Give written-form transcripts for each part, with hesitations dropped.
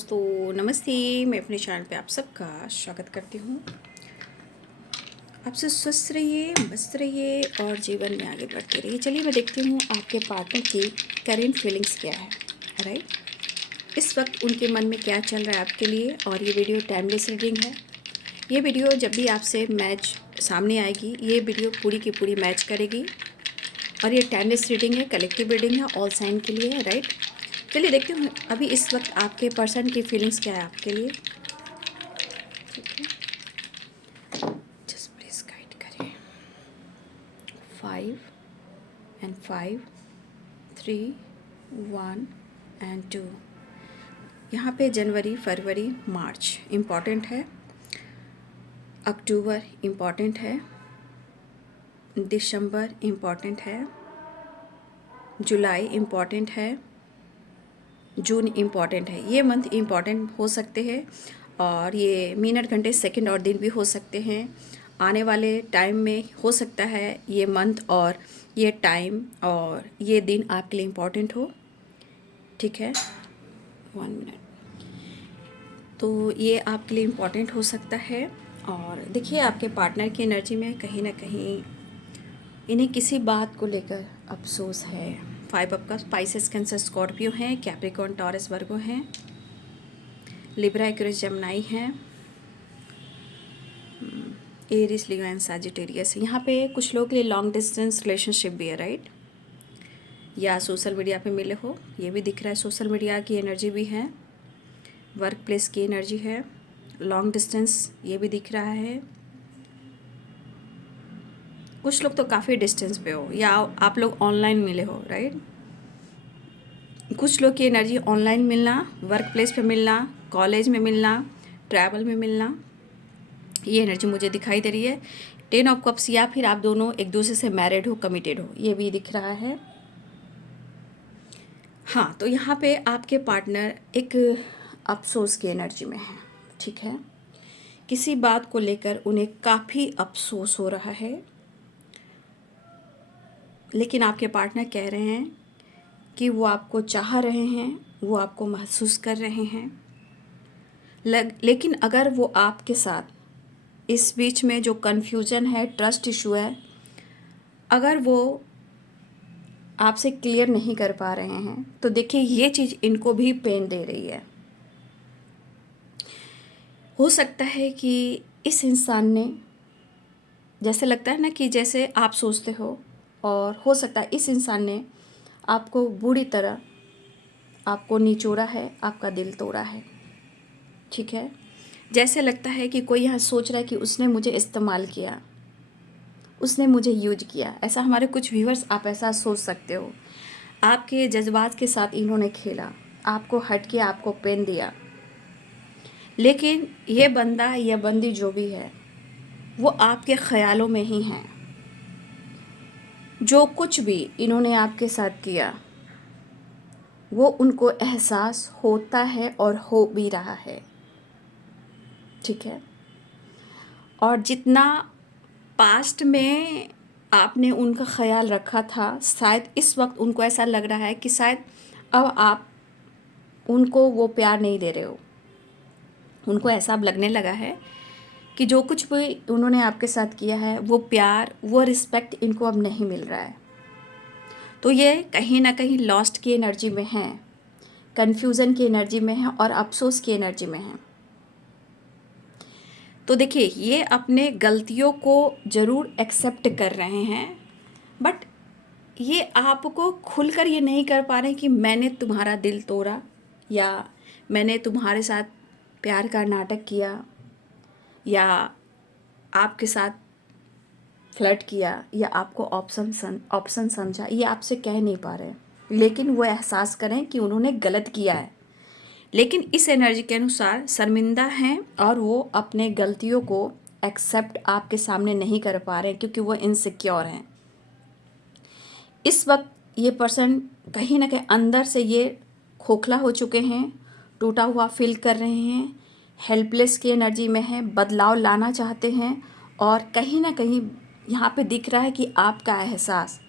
दोस्तों, नमस्ते। मैं अपने चैनल पे आप सबका स्वागत करती हूँ। आप सब स्वस्थ रहिए, मस्त रहिए और जीवन में आगे बढ़ते रहिए। चलिए मैं देखती हूँ आपके पार्टनर की करेंट फीलिंग्स क्या है, राइट। इस वक्त उनके मन में क्या चल रहा है आपके लिए। और ये वीडियो टाइमलेस रीडिंग है। ये वीडियो जब भी आपसे मैच सामने आएगी, ये वीडियो पूरी की पूरी मैच करेगी। और ये टाइमलेस रीडिंग है, कलेक्टिव रीडिंग है, ऑल साइन के लिए है, राइट। चलिए देखते हूँ अभी इस वक्त आपके पर्सन की फीलिंग्स क्या है आपके लिए। ठीक है, जस्ट प्लीज गाइड करें। 5 एंड 5, 3, 1 एंड 2। यहाँ पे जनवरी, फरवरी, मार्च इम्पॉर्टेंट है, अक्टूबर इम्पॉर्टेंट है, दिसंबर इम्पॉर्टेंट है, जुलाई इम्पॉर्टेंट है, जून इम्पॉर्टेंट है। ये मंथ इम्पॉर्टेंट हो सकते हैं और ये मिनट, घंटे, सेकंड और दिन भी हो सकते हैं। आने वाले टाइम में हो सकता है ये मंथ और ये टाइम और ये दिन आपके लिए इम्पॉर्टेंट हो। ठीक है, 1 मिनट। तो ये आपके लिए इम्पॉर्टेंट हो सकता है। और देखिए आपके पार्टनर की एनर्जी में कहीं ना कहीं इन्हें किसी बात को लेकर अफसोस है। 5 of cups, spices, cancer, Scorpio हैं, कैप्रिकॉर्न, टॉरस, वर्गो हैं, लिब्रा, एक्वेरियस, जेमिनी हैं, एरिस, लियो एंड सैजिटेरियस। यहाँ पे कुछ लोगों के लिए लॉन्ग डिस्टेंस रिलेशनशिप भी है, राइट। या सोशल मीडिया पे मिले हो, ये भी दिख रहा है। सोशल मीडिया की एनर्जी भी है, वर्क प्लेस की एनर्जी है, लॉन्ग डिस्टेंस ये भी दिख रहा है। कुछ लोग तो काफ़ी डिस्टेंस पे हो या आप लोग ऑनलाइन मिले हो, राइट। कुछ लोग की एनर्जी ऑनलाइन मिलना, वर्क प्लेस पे मिलना, कॉलेज में मिलना, ट्रैवल में मिलना, ये एनर्जी मुझे दिखाई दे रही है। 10 ऑफ कप्स, या फिर आप दोनों एक दूसरे से मैरिड हो, कमिटेड हो, ये भी दिख रहा है। हाँ, तो यहाँ पे आपके पार्टनर एक अफसोस की एनर्जी में है। ठीक है, किसी बात को लेकर उन्हें काफ़ी अफसोस हो रहा है, लेकिन आपके पार्टनर कह रहे हैं कि वो आपको चाह रहे हैं, वो आपको महसूस कर रहे हैं। लेकिन अगर वो आपके साथ इस बीच में जो कन्फ्यूजन है, ट्रस्ट इशू है, अगर वो आपसे क्लियर नहीं कर पा रहे हैं तो देखिए ये चीज़ इनको भी पेन दे रही है। हो सकता है कि इस इंसान ने, जैसे लगता है ना कि जैसे आप सोचते हो, और हो सकता है इस इंसान ने आपको बुरी तरह आपको निचोड़ा है, आपका दिल तोड़ा है। ठीक है, जैसे लगता है कि कोई यहाँ सोच रहा है कि उसने मुझे इस्तेमाल किया, उसने मुझे यूज किया। ऐसा हमारे कुछ व्यूअर्स, आप ऐसा सोच सकते हो। आपके जज्बात के साथ इन्होंने खेला, आपको हट किया, आपको पेन दिया। लेकिन ये बंदा या बंदी जो भी है वो आपके ख्यालों में ही हैं। जो कुछ भी इन्होंने आपके साथ किया वो उनको एहसास होता है और हो भी रहा है। ठीक है, और जितना पास्ट में आपने उनका ख्याल रखा था, शायद इस वक्त उनको ऐसा लग रहा है कि शायद अब आप उनको वो प्यार नहीं दे रहे हो। उनको ऐसा अब लगने लगा है कि जो कुछ भी उन्होंने आपके साथ किया है, वो प्यार, वो रिस्पेक्ट इनको अब नहीं मिल रहा है। तो ये कहीं ना कहीं लॉस्ट की एनर्जी में है, कन्फ्यूज़न की एनर्जी में है और अफसोस की एनर्जी में है। तो देखिए ये अपने गलतियों को ज़रूर एक्सेप्ट कर रहे हैं, बट ये आपको खुलकर ये नहीं कर पा रहे कि मैंने तुम्हारा दिल तोड़ा, या मैंने तुम्हारे साथ प्यार का नाटक किया, या आपके साथ फ्लर्ट किया, या आपको ऑप्शन समझा। ये आपसे कह नहीं पा रहे, लेकिन वो एहसास करें कि उन्होंने गलत किया है। लेकिन इस एनर्जी के अनुसार शर्मिंदा हैं और वो अपने गलतियों को एक्सेप्ट आपके सामने नहीं कर पा रहे हैं, क्योंकि वो इनसिक्योर हैं। इस वक्त ये पर्सन कहीं ना कहीं अंदर से ये खोखला हो चुके हैं, टूटा हुआ फील कर रहे हैं, हेल्पलेस की एनर्जी में है, बदलाव लाना चाहते हैं। और कहीं ना कहीं यहाँ पे दिख रहा है कि आपका एहसास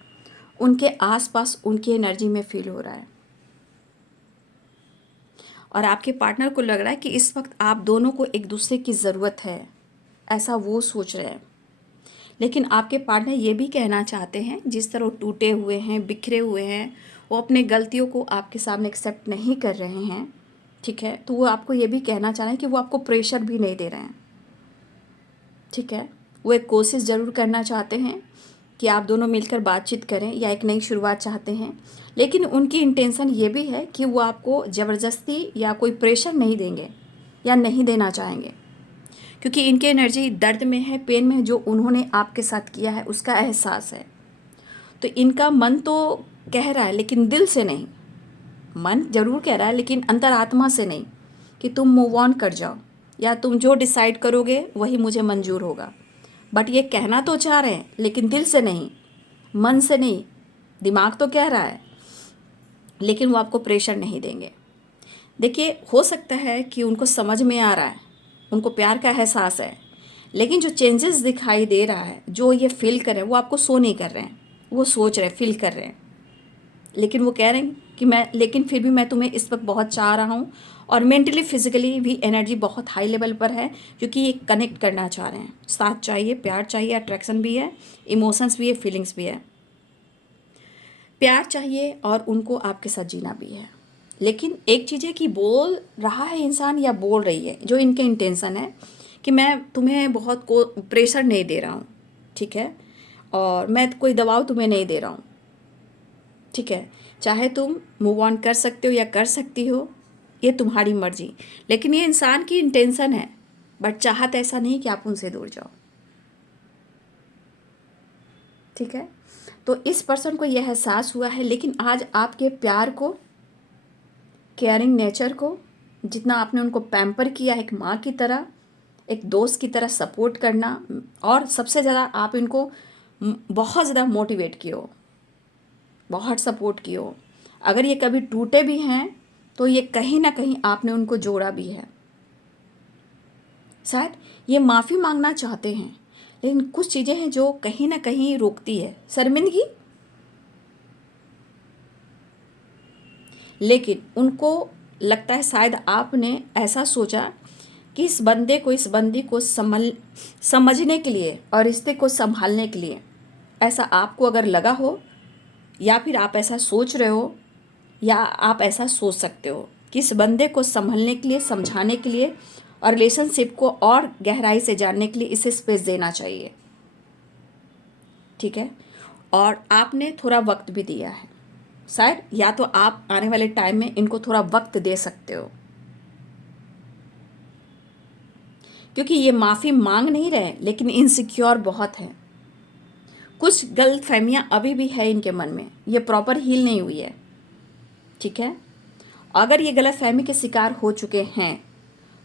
उनके आसपास, उनकी एनर्जी में फील हो रहा है। और आपके पार्टनर को लग रहा है कि इस वक्त आप दोनों को एक दूसरे की ज़रूरत है, ऐसा वो सोच रहे हैं। लेकिन आपके पार्टनर ये भी कहना चाहते हैं, जिस तरह वो टूटे हुए हैं, बिखरे हुए हैं, वो अपने गलतियों को आपके सामने एक्सेप्ट नहीं कर रहे हैं, ठीक है, तो वो आपको ये भी कहना चाह रहे हैं कि वो आपको प्रेशर भी नहीं दे रहे हैं, ठीक है। वो एक कोशिश ज़रूर करना चाहते हैं कि आप दोनों मिलकर बातचीत करें या एक नई शुरुआत चाहते हैं, लेकिन उनकी इंटेंशन ये भी है कि वो आपको ज़बरदस्ती या कोई प्रेशर नहीं देंगे या नहीं देना चाहेंगे, क्योंकि इनकी एनर्जी दर्द में है, पेन में है, जो उन्होंने आपके साथ किया है उसका एहसास है। तो इनका मन तो कह रहा है लेकिन दिल से नहीं, मन ज़रूर कह रहा है लेकिन अंतरात्मा से नहीं कि तुम मूव ऑन कर जाओ या तुम जो डिसाइड करोगे वही मुझे मंजूर होगा। बट ये कहना तो चाह रहे हैं लेकिन दिल से नहीं, मन से नहीं, दिमाग तो कह रहा है लेकिन वो आपको प्रेशर नहीं देंगे। देखिए, हो सकता है कि उनको समझ में आ रहा है, उनको प्यार का एहसास है, लेकिन जो चेंजेस दिखाई दे रहा है, जो ये फील कर रहे हैं, वो आपको शो नहीं कर रहे हैं, वो सोच रहे हैं, फील कर रहे हैं। लेकिन वो कह रहे हैं कि लेकिन फिर भी मैं तुम्हें इस वक्त बहुत चाह रहा हूँ, और मेंटली फिजिकली भी एनर्जी बहुत हाई लेवल पर है, क्योंकि ये कनेक्ट करना चाह रहे हैं। साथ चाहिए, प्यार चाहिए, अट्रैक्शन भी है, इमोशंस भी है, फीलिंग्स भी है, प्यार चाहिए और उनको आपके साथ जीना भी है। लेकिन एक चीज़ है कि बोल रहा है इंसान या बोल रही है, जो इनके इंटेंशन है कि मैं तुम्हें बहुत को प्रेशर नहीं दे रहा हूँ, ठीक है, और मैं कोई दबाव तुम्हें नहीं दे रहा हूँ, ठीक है, चाहे तुम मूव ऑन कर सकते हो या कर सकती हो, ये तुम्हारी मर्जी। लेकिन ये इंसान की इंटेंशन है, बट चाहत ऐसा नहीं कि आप उनसे दूर जाओ, ठीक है। तो इस पर्सन को यह एहसास हुआ है, लेकिन आज आपके प्यार को, केयरिंग नेचर को, जितना आपने उनको पैम्पर किया, एक माँ की तरह, एक दोस्त की तरह सपोर्ट करना, और सबसे ज़्यादा आप इनको बहुत ज़्यादा मोटिवेट किए हो, बहुत सपोर्ट किए हो। अगर ये कभी टूटे भी हैं तो ये कहीं ना कहीं आपने उनको जोड़ा भी है। शायद ये माफ़ी मांगना चाहते हैं, लेकिन कुछ चीज़ें हैं जो कहीं ना कहीं रोकती है, शर्मिंदगी, लेकिन उनको लगता है शायद आपने ऐसा सोचा कि इस बंदे को, इस बंदी को समझने के लिए और रिश्ते को संभालने के लिए, ऐसा आपको अगर लगा हो, या फिर आप ऐसा सोच रहे हो, या आप ऐसा सोच सकते हो कि इस बंदे को संभलने के लिए, समझाने के लिए और रिलेशनशिप को और गहराई से जानने के लिए इसे स्पेस देना चाहिए, ठीक है। और आपने थोड़ा वक्त भी दिया है, शायद या तो आप आने वाले टाइम में इनको थोड़ा वक्त दे सकते हो, क्योंकि ये माफ़ी मांग नहीं रहे लेकिन इनसिक्योर बहुत है। कुछ गलत फहमियाँ अभी भी है इनके मन में, ये प्रॉपर हील नहीं हुई है, ठीक है। अगर ये गलत फहमी के शिकार हो चुके हैं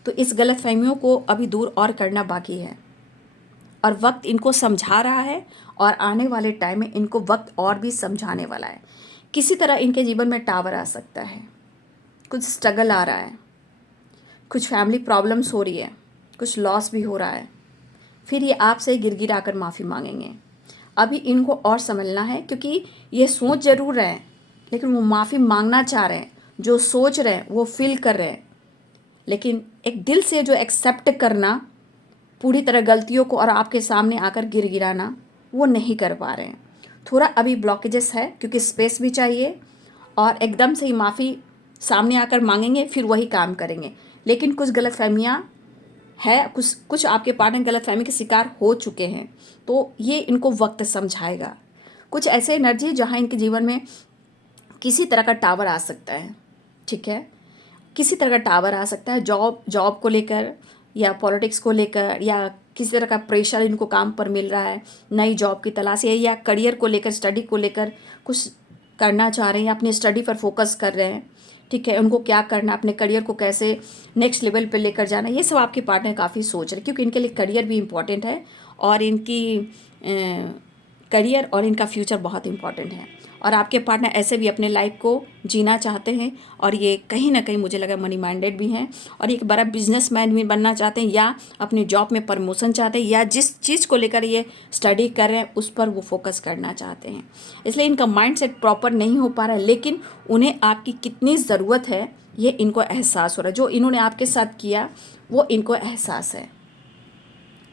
तो इस गलत फहमियों को अभी दूर और करना बाकी है, और वक्त इनको समझा रहा है, और आने वाले टाइम में इनको वक्त और भी समझाने वाला है। किसी तरह इनके जीवन में टावर आ सकता है, कुछ स्ट्रगल आ रहा है, कुछ फैमिली प्रॉब्लम्स हो रही है, कुछ लॉस भी हो रहा है, फिर ये आपसे गिड़गिड़ा कर माफ़ी मांगेंगे। अभी इनको और समझना है, क्योंकि ये सोच ज़रूर रहे हैं लेकिन वो माफ़ी मांगना चाह रहे हैं, जो सोच रहे हैं वो फील कर रहे हैं, लेकिन एक दिल से जो एक्सेप्ट करना, पूरी तरह गलतियों को और आपके सामने आकर गिड़गिड़ाना, वो नहीं कर पा रहे हैं। थोड़ा अभी ब्लॉकेजेस है, क्योंकि स्पेस भी चाहिए, और एकदम से ही माफ़ी सामने आकर मांगेंगे फिर वही काम करेंगे। लेकिन कुछ गलतफहमियाँ है, कुछ आपके पार्टनर गलतफहमी के शिकार हो चुके हैं, तो ये इनको वक्त समझाएगा। कुछ ऐसे एनर्जी जहाँ इनके जीवन में किसी तरह का टावर आ सकता है, ठीक है, किसी तरह का टावर आ सकता है, जॉब को लेकर या पॉलिटिक्स को लेकर, या किसी तरह का प्रेशर इनको काम पर मिल रहा है, नई जॉब की तलाश है, या करियर को लेकर, स्टडी को लेकर कुछ करना चाह रहे हैं, अपनी स्टडी पर फोकस कर रहे हैं, ठीक है, उनको क्या करना, अपने करियर को कैसे नेक्स्ट लेवल पे लेकर जाना, ये सब आपके पार्टनर काफ़ी सोच रहे हैं, क्योंकि इनके लिए करियर भी इम्पॉर्टेंट है, और इनकी करियर और इनका फ्यूचर बहुत इंपॉर्टेंट है। और आपके पार्टनर ऐसे भी अपने लाइफ को जीना चाहते हैं और ये कहीं ना कहीं मुझे लगा मनी माइंडेड भी हैं और एक बड़ा बिजनेसमैन भी बनना चाहते हैं या अपनी जॉब में प्रमोशन चाहते हैं या जिस चीज़ को लेकर ये स्टडी कर रहे हैं उस पर वो फोकस करना चाहते हैं। इसलिए इनका माइंड सेट प्रॉपर नहीं हो पा रहा है, लेकिन उन्हें आपकी कितनी ज़रूरत है ये इनको एहसास हो रहा है। जो इन्होंने आपके साथ किया वो इनको एहसास है।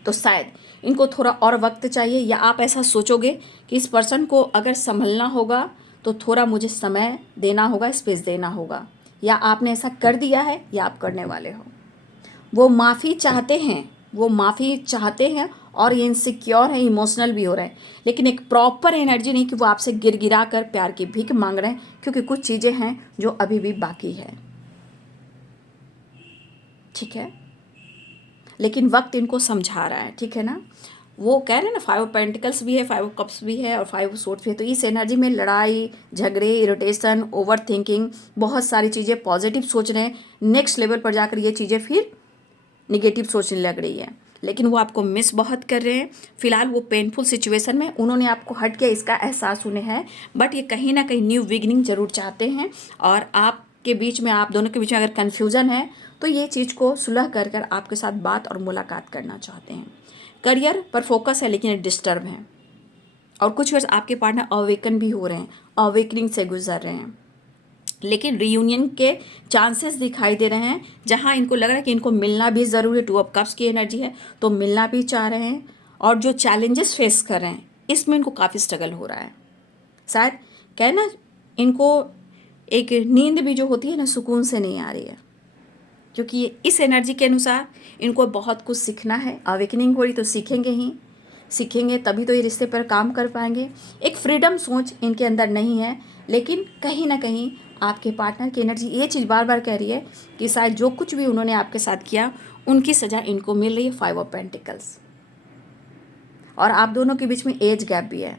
तो शायद इनको थोड़ा और वक्त चाहिए, या आप ऐसा सोचोगे कि इस पर्सन को अगर संभलना होगा तो थोड़ा मुझे समय देना होगा, स्पेस देना होगा, या आपने ऐसा कर दिया है या आप करने वाले हो। वो माफ़ी चाहते हैं, वो माफ़ी चाहते हैं और ये इनसिक्योर है, इमोशनल भी हो रहे हैं, लेकिन एक प्रॉपर एनर्जी नहीं कि वो आपसे गिड़गिड़ा कर प्यार की भीख मांग रहे हैं, क्योंकि कुछ चीज़ें हैं जो अभी भी बाकी है। ठीक है, लेकिन वक्त इनको समझा रहा है। ठीक है ना, वो कह रहे हैं ना 5 पेंटिकल्स भी है, 5 कप्स भी है और 5 सोर्ड्स भी है। तो इस एनर्जी में लड़ाई झगड़े, इरिटेशन, ओवर थिंकिंग, बहुत सारी चीज़ें पॉजिटिव सोच रहे हैं, नेक्स्ट लेवल पर जाकर ये चीज़ें फिर निगेटिव सोचने लग रही है, लेकिन वो आपको मिस बहुत कर रहे हैं। फिलहाल वो पेनफुल सिचुएशन में उन्होंने आपको हट किया, इसका एहसास उन्हें है, बट ये कहीं ना कहीं न्यू बिगिनिंग ज़रूर चाहते हैं। और आपके बीच में, आप दोनों के बीच में अगर कन्फ्यूज़न है तो ये चीज़ को सुलह कर कर आपके साथ बात और मुलाकात करना चाहते हैं। करियर पर फोकस है लेकिन डिस्टर्ब है, और कुछ वर्ष आपके पार्टनर अवेकन भी हो रहे हैं, अवेकनिंग से गुजर रहे हैं, लेकिन रीयूनियन के चांसेस दिखाई दे रहे हैं, जहां इनको लग रहा है कि इनको मिलना भी ज़रूरी है। 2 ऑफ कप्स की एनर्जी है तो मिलना भी चाह रहे हैं, और जो चैलेंजेस फेस कर रहे हैं इसमें इनको काफ़ी स्ट्रगल हो रहा है। शायद कहना इनको एक नींद भी जो होती है ना, सुकून से नहीं आ रही है, क्योंकि इस एनर्जी के अनुसार इनको बहुत कुछ सीखना है। अवेकनिंग हो रही तो सीखेंगे तभी तो ये रिश्ते पर काम कर पाएंगे। एक फ्रीडम सोच इनके अंदर नहीं है, लेकिन कहीं ना कहीं आपके पार्टनर की एनर्जी ये चीज़ बार बार कह रही है कि शायद जो कुछ भी उन्होंने आपके साथ किया उनकी सज़ा इनको मिल रही है। 5 ऑफ पेंटिकल्स, और आप दोनों के बीच में एज गैप भी है।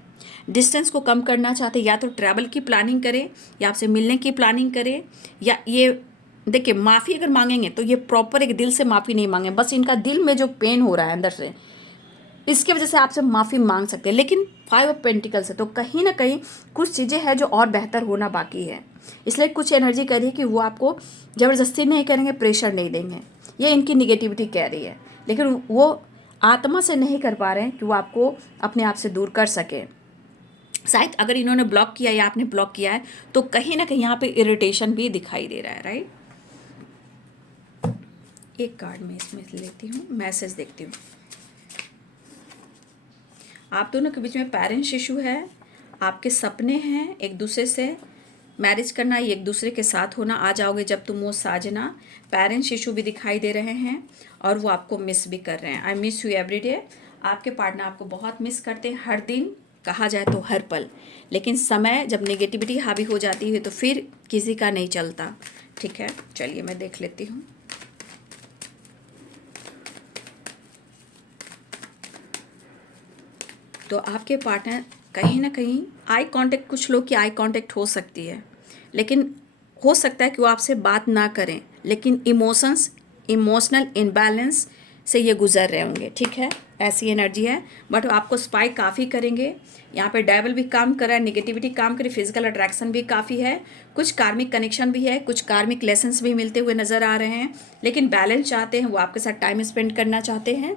डिस्टेंस को कम करना चाहते, या तो ट्रैवल की प्लानिंग करें या आपसे मिलने की प्लानिंग करें, या ये देखिए माफ़ी अगर मांगेंगे तो ये प्रॉपर एक दिल से माफ़ी नहीं मांगे, बस इनका दिल में जो पेन हो रहा है अंदर से, इसकी वजह से आपसे माफ़ी मांग सकते हैं। लेकिन 5 ऑफ पेंटिकल्स है तो कहीं ना कहीं कुछ चीज़ें हैं जो और बेहतर होना बाकी है। इसलिए कुछ एनर्जी कह रही है कि वो आपको ज़बरदस्ती नहीं करेंगे, प्रेशर नहीं देंगे, ये इनकी निगेटिविटी कह रही है, लेकिन वो आत्मा से नहीं कर पा रहे हैं कि वो आपको अपने आप से दूर कर सके। शायद अगर इन्होंने ब्लॉक किया या आपने ब्लॉक किया है तो कहीं ना कहीं यहाँ पे इरिटेशन भी दिखाई दे रहा है, राइट। एक कार्ड में इसमें लेती हूँ, मैसेज देखती हूँ। आप दोनों के बीच में पेरेंट्स इशू है, आपके सपने हैं एक दूसरे से मैरिज करना, एक दूसरे के साथ होना, आ जाओगे जब तुम वो साजना। पेरेंट्स इशू भी दिखाई दे रहे हैं और वो आपको मिस भी कर रहे हैं। I miss you every day. आपके पार्टनर आपको बहुत मिस करते हैं, हर दिन, कहा जाए तो हर पल, लेकिन समय जब नेगेटिविटी हावी हो जाती है तो फिर किसी का नहीं चलता। ठीक है, चलिए मैं देख लेती हूँ। तो आपके पार्टनर कहीं ना कहीं आई कांटेक्ट, कुछ लोग की आई कांटेक्ट हो सकती है, लेकिन हो सकता है कि वो आपसे बात ना करें, लेकिन इमोशनल इम्बैलेंस से ये गुजर रहे होंगे। ठीक है, ऐसी एनर्जी है, बट आपको स्पाई काफ़ी करेंगे। यहाँ पे डेविल भी काम कर रहा है, नेगेटिविटी काम करे, फिजिकल अट्रैक्शन भी काफ़ी है, कुछ कार्मिक कनेक्शन भी है, कुछ कार्मिक लेसन्स भी मिलते हुए नज़र आ रहे हैं, लेकिन बैलेंस चाहते हैं, वो आपके साथ टाइम स्पेंड करना चाहते हैं।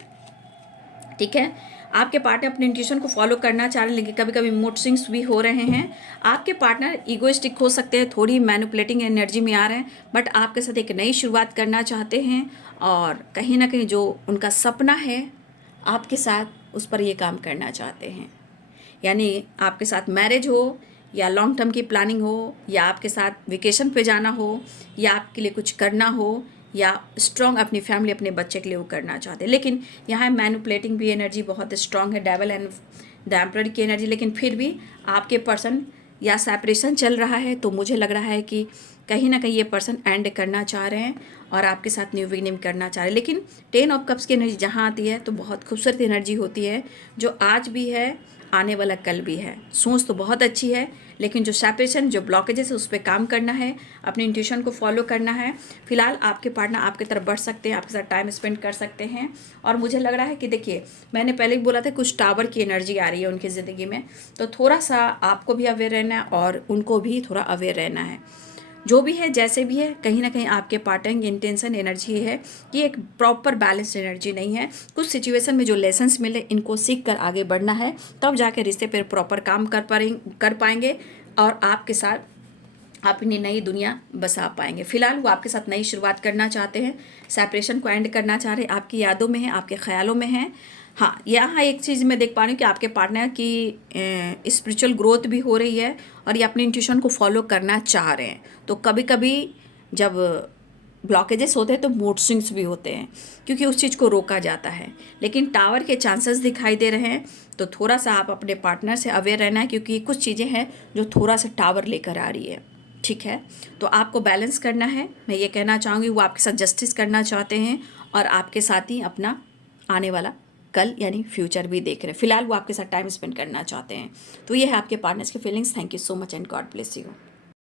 ठीक है, आपके पार्टनर अपने इंट्यूशन को फॉलो करना चाह रहे हैं, लेकिन कभी कभी मूड स्विंग्स भी हो रहे हैं। आपके पार्टनर ईगोइस्टिक हो सकते हैं, थोड़ी मैनिपुलेटिंग एनर्जी में आ रहे हैं, बट आपके साथ एक नई शुरुआत करना चाहते हैं, और कहीं ना कहीं जो उनका सपना है आपके साथ, उस पर ये काम करना चाहते हैं। यानी आपके साथ मैरिज हो, या लॉन्ग टर्म की प्लानिंग हो, या आपके साथ वेकेशन पे जाना हो, या आपके लिए कुछ करना हो, या स्ट्रॉन्ग अपनी फैमिली, अपने बच्चे के लिए वो करना चाहते हैं। लेकिन यहाँ मैनिपुलेटिंग भी एनर्जी बहुत स्ट्रॉन्ग है, डेविल एंड द एम्परर की एनर्जी, लेकिन फिर भी आपके पर्सन या सेपरेशन चल रहा है, तो मुझे लग रहा है कि कहीं ना कहीं ये पर्सन एंड करना चाह रहे हैं और आपके साथ न्यू बिगिनिंग करना चाह रहे हैं। लेकिन 10 ऑफ कप्स की एनर्जी जहाँ आती है तो बहुत खूबसूरत एनर्जी होती है, जो आज भी है, आने वाला कल भी है। सोच तो बहुत अच्छी है, लेकिन जो सेपरेशन, जो ब्लॉकेजेस है उस पर काम करना है, अपने इंट्यूशन को फॉलो करना है। फिलहाल आपके पार्टनर आपकी तरफ बढ़ सकते हैं, आपके साथ टाइम स्पेंड कर सकते हैं। और मुझे लग रहा है कि देखिए, मैंने पहले भी बोला था कुछ टावर की एनर्जी आ रही है उनकी ज़िंदगी में, तो थोड़ा सा आपको भी अवेयर रहना है और उनको भी थोड़ा अवेयर रहना है। जो भी है, जैसे भी है, कहीं ना कहीं आपके पार्टनर की इंटेंशन एनर्जी है कि एक प्रॉपर बैलेंस्ड एनर्जी नहीं है। कुछ सिचुएशन में जो लेसन्स मिले इनको सीख कर आगे बढ़ना है, तब जाके रिश्ते पर प्रॉपर काम कर पाएंगे और आपके साथ अपनी नई दुनिया बसा पाएंगे। फिलहाल वो आपके साथ नई शुरुआत करना चाहते हैं, सेपरेशन को एंड करना चाह रहे हैं, आपकी यादों में है, आपके ख्यालों में है। हाँ, यहाँ एक चीज़ मैं देख पा रही हूँ कि आपके पार्टनर की स्पिरिचुअल ग्रोथ भी हो रही है और ये अपने इंट्यूशन को फॉलो करना चाह रहे हैं। तो कभी कभी जब ब्लॉकेजेस होते हैं तो मूड स्विंग्स भी होते हैं, क्योंकि उस चीज़ को रोका जाता है। लेकिन टावर के चांसेस दिखाई दे रहे हैं, तो थोड़ा सा आप अपने पार्टनर से अवेयर रहना है, क्योंकि कुछ चीज़ें हैं जो थोड़ा सा टावर लेकर आ रही है। ठीक है, तो आपको बैलेंस करना है। मैं ये कहना चाहूँगी, वो आपके साथ जस्टिस करना चाहते हैं और आपके साथ ही अपना आने वाला कल यानी फ्यूचर भी देख रहे हैं। फिलहाल वो आपके साथ टाइम स्पेंड करना चाहते हैं। तो ये है आपके पार्टनर्स की feelings. Thank you so much and God bless you.